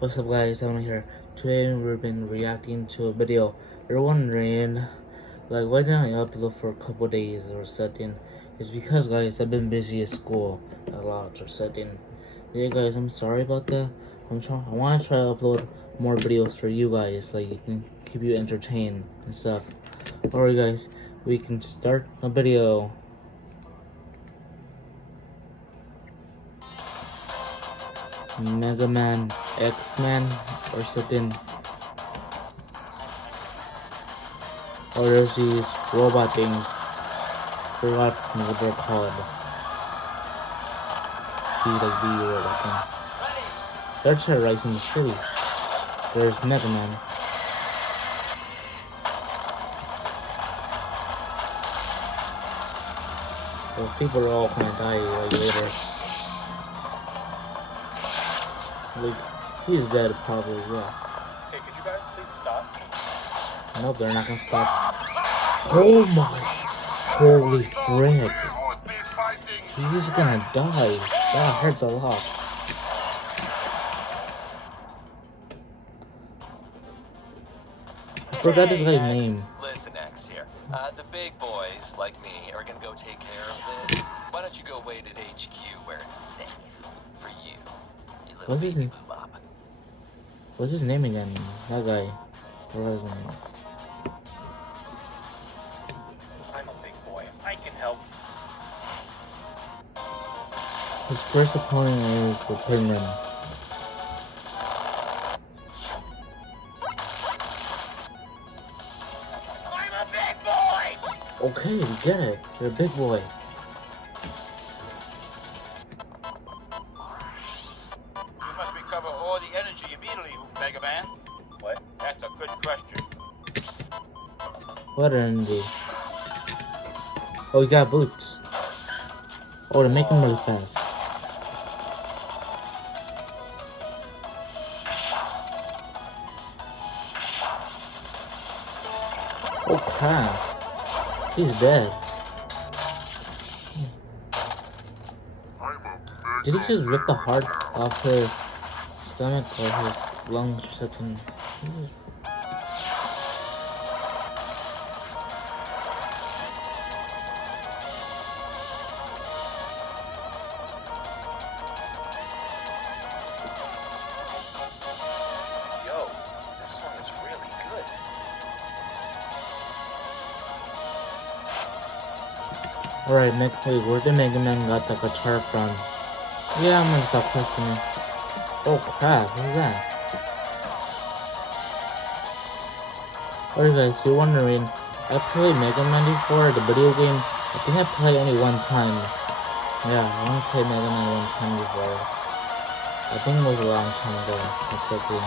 What's up guys, I'm here. Today we've been reacting to a video. You're wondering, like, why didn't I upload for a couple days or something? It's because guys, I've been busy at school a lot or something. Yeah guys, I'm sorry about that. I want to try to upload more videos for you guys, like you can keep you entertained and stuff. Alright guys, we can start a video. Mega Man, X-Man, or something. Or there's these robot things. Forgot what they're called. B robot things. They're terrorizing the city. There's Mega Man. Well, people are all gonna die like later. Like, he's dead probably, yeah. Hey, could you guys please stop? Nope, they're not gonna stop. Oh my! Holy frick! He's gonna die. That hurts a lot. I forgot this guy's name. Listen, X here. The big boys like me are gonna go take care of it. Why don't you go wait at HQ where it's safe for you? What's his name? What's his name again? That guy. What was his name? I'm a big boy. I can help. His first opponent is the Penguin. I'm a big boy! Okay, we get it. You're a big boy. You must recover all the energy immediately, Mega Man. What? That's a good question. What energy? Oh, you got boots. Oh, to make him really fast. Oh crap. He's dead. Did he just rip the heart off his stomach or his lungs or something? Yo, this song is really good. Alright, wait, where did Mega Man got the guitar from? Yeah, I'm gonna stop questioning. Oh crap, what is that? Alright guys, you're wondering, I played Mega Man before, the video game. I think I played only one time. Yeah, I only played Mega Man one time before. I think it was a long time ago. That's so cool.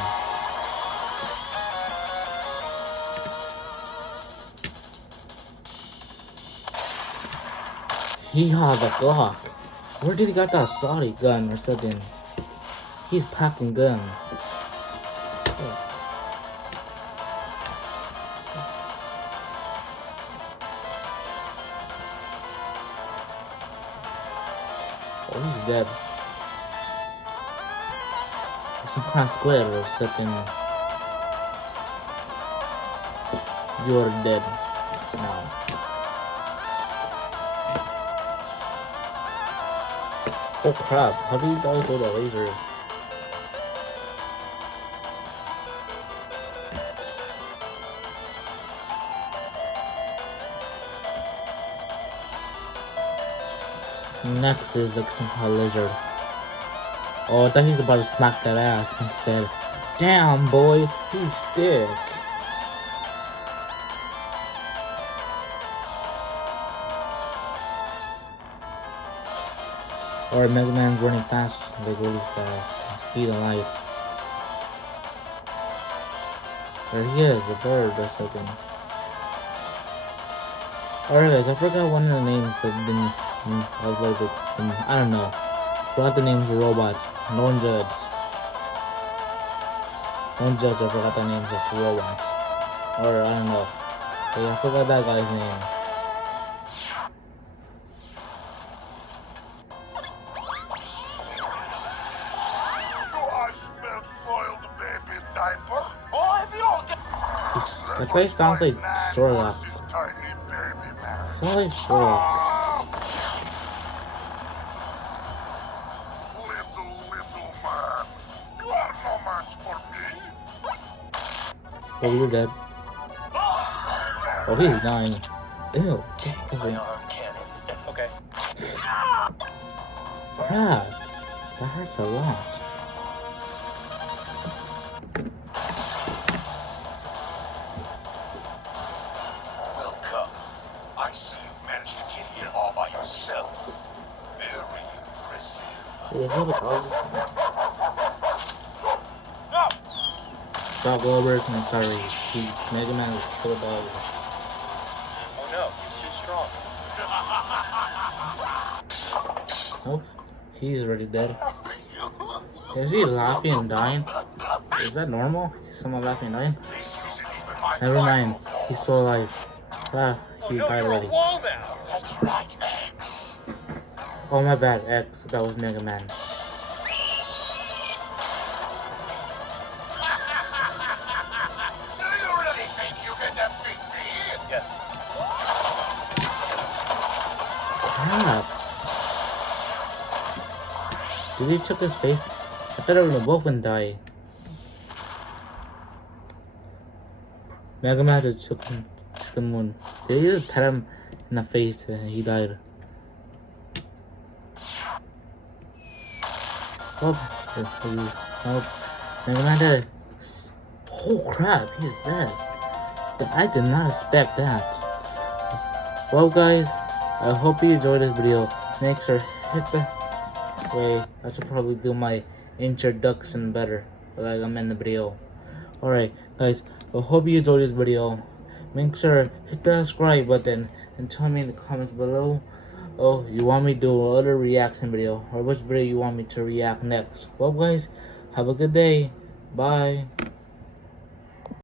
Yeehaw, the Glock. Where did he got that Saudi gun or something? He's packing guns. Oh, he's dead. Some kind of squid or something. You're dead now. Oh crap, how do you guys go to lasers? Next is like some kind of lizard. Oh, I thought he's about to smack that ass instead. Damn boy, he's thick. Or Mega Man's running fast, like really fast. Speed of light. There he is, a bird or something. Alright guys, I forgot one of the names that have been uploaded. I don't know. Forgot the names of robots. Don't judge. Don't judge, I forgot the names of robots. Or I don't know. But yeah, I forgot that guy's name. I smell soiled That place sounds like Sherlock. Sounds like Sherlock. Oh, you're dead. Oh, he's dying. Ew. Take my arm cannon. Okay. Crap. That hurts a lot. Welcome. I see you've managed to get here all by yourself. Very impressive. Is that a dog? No! Dog lovers, I'm sorry. Mega Man is still a dog. Oh no, he's too strong. Nope. He's already dead. Is he laughing and dying? Is that normal? Is someone laughing and dying? This isn't even my Never mind. He's still alive. Ah, he no, died you're already. a wall now. That's right, X. Oh, my bad, X. That was Mega Man. Do you really think you can defeat me? Yes. Crap. Did he check his face? I thought they were both gonna die. Mega Man just took him to the moon. Did he just pat him in the face and he died? Oh, nope. Mega Man died. Oh crap, he's dead. I did not expect that. Well guys, I hope you enjoyed this video. Make sure hit the way. I should probably do my introduction better, like I'm in the video. Alright guys, I hope you enjoyed this video. Make sure hit the subscribe button and tell me in the comments below, oh, you want me to do another reaction video, or which video you want me to react next. Well guys, have a good day. Bye.